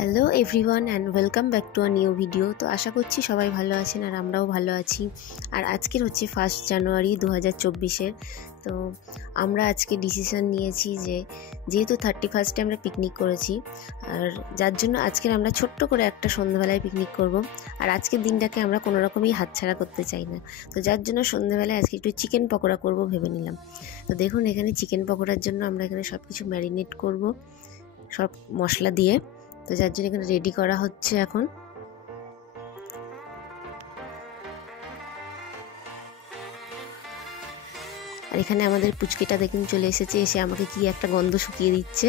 Hello everyone and welcome back to a new video. তো আশা করছি সবাই ভালো আছেন আর আমরাও ভালো আছি। আর আজকের হচ্ছে 1 জানুয়ারি 2024। তো আমরা আজকে ডিসিশন নিয়েছি যেহেতু 31 আমরা পিকনিক করেছি, আর যার জন্য আজকের আমরা ছোট্ট করে একটা সন্ধ্যাবেলায় পিকনিক করব। আর আজকের দিনটাকে আমরা কোনো রকমই হাতছাড়া করতে চাই না। তো যার জন্য সন্ধ্যাবেলায় আজকে একটু চিকেন পকোড়া করব ভেবে নিলাম। তো দেখুন এখানে চিকেন পকোড়ার জন্য আমরা এখানে সব কিছু ম্যারিনেট করব সব মশলা দিয়ে। তো যার জন্য এখানে রেডি করা হচ্ছে এখন। আর এখানে আমাদের পুচকিটা দেখুন চলে এসেছে, এসে আমাকে কি একটা গন্ধ শুকিয়ে দিচ্ছে।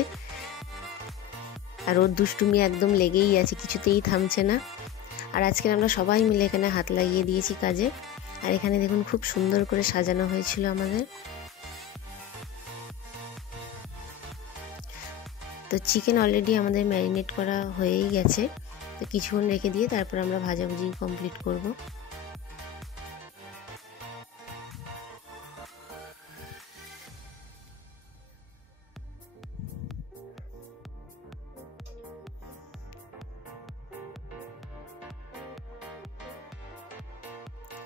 আর ওর দুষ্টুমি একদম লেগেই আছে, কিছুতেই থামছে না। আর আজকে আমরা সবাই মিলে এখানে হাত লাগিয়ে দিয়েছি কাজে। আর এখানে দেখুন খুব সুন্দর করে সাজানো হয়েছিল আমাদের। তো চিকেন অলরেডি আমাদের ম্যারিনেট করা হয়েই গেছে। তো কিছুক্ষণ রেখে দিয়ে তারপর আমরা ভাজাভুজি কমপ্লিট করব।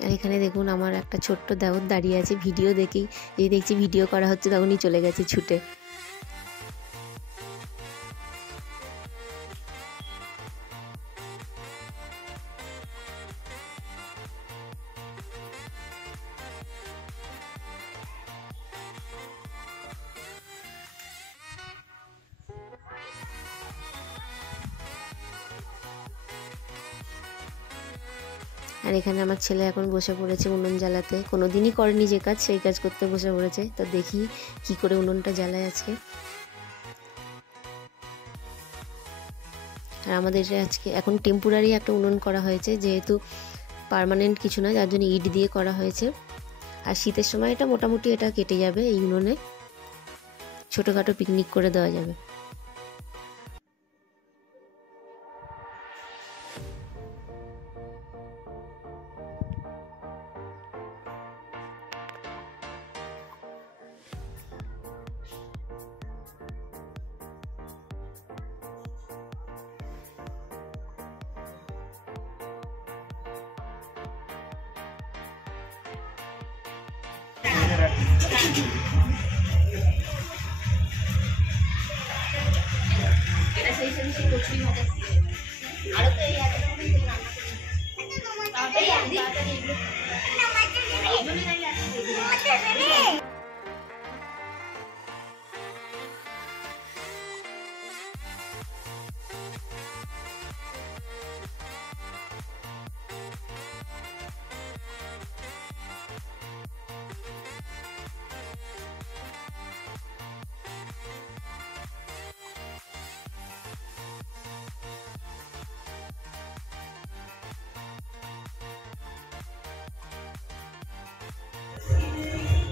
আর এখানে দেখুন আমার একটা ছোট্ট দেওর দাঁড়িয়ে আছে, ভিডিও দেখেই এই দেখছি ভিডিও করা হচ্ছে তখনই চলে গেছে ছুটে। আর এখানে আমার ছেলে এখন বসে পড়েছে উনুন জ্বালাতে। কোনোদিনই করেনি যে কাজ সেই কাজ করতে বসে পড়েছে। তো দেখি কি করে উনুনটা জ্বালায় আজকে। আর আমাদের আজকে এখন টেম্পোরারি একটা উনুন করা হয়েছে, যেহেতু পার্মানেন্ট কিছু না, যার জন্য ইট দিয়ে করা হয়েছে। আর শীতের সময় এটা মোটামুটি এটা কেটে যাবে, এই উনুনে ছোটোখাটো পিকনিক করে দেওয়া যাবে।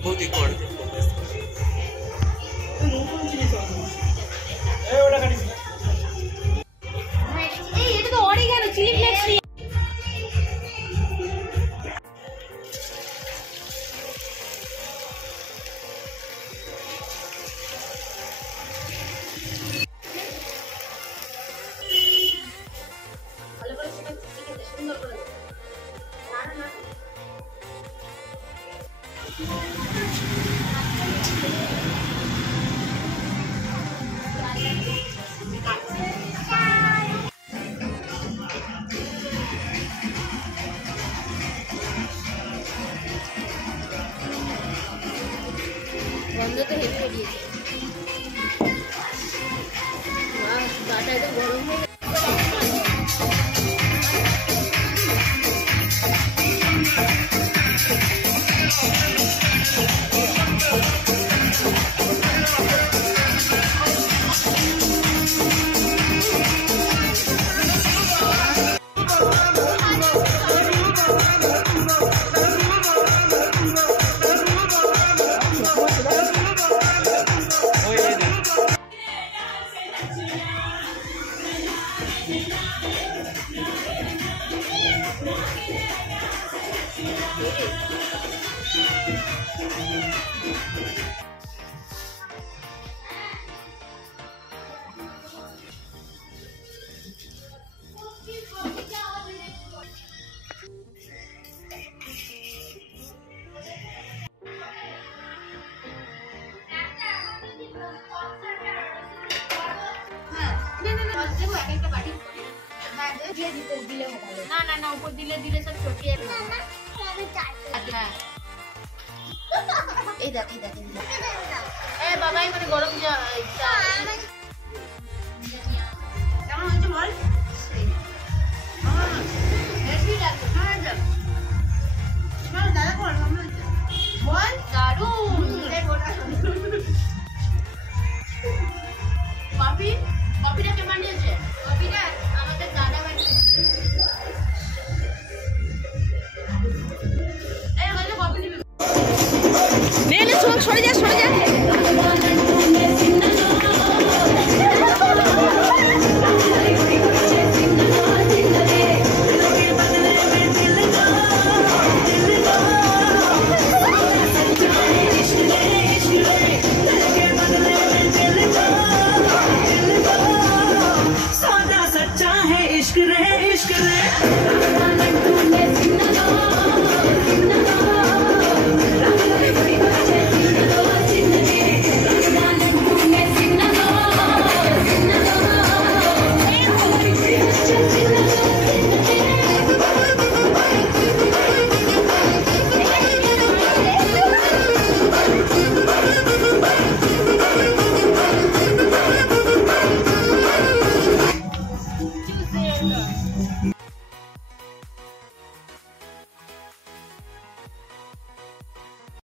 बहुत ही कौन গন্ধ তো হেভি বেরিয়েছে। গাটা একদম গরম হয়ে না না না উপর দিলে দিলে সব চটিয়ে এই দেখ বাবাই মানে গরম কেমন হয়েছে বল দাদা বল দারুন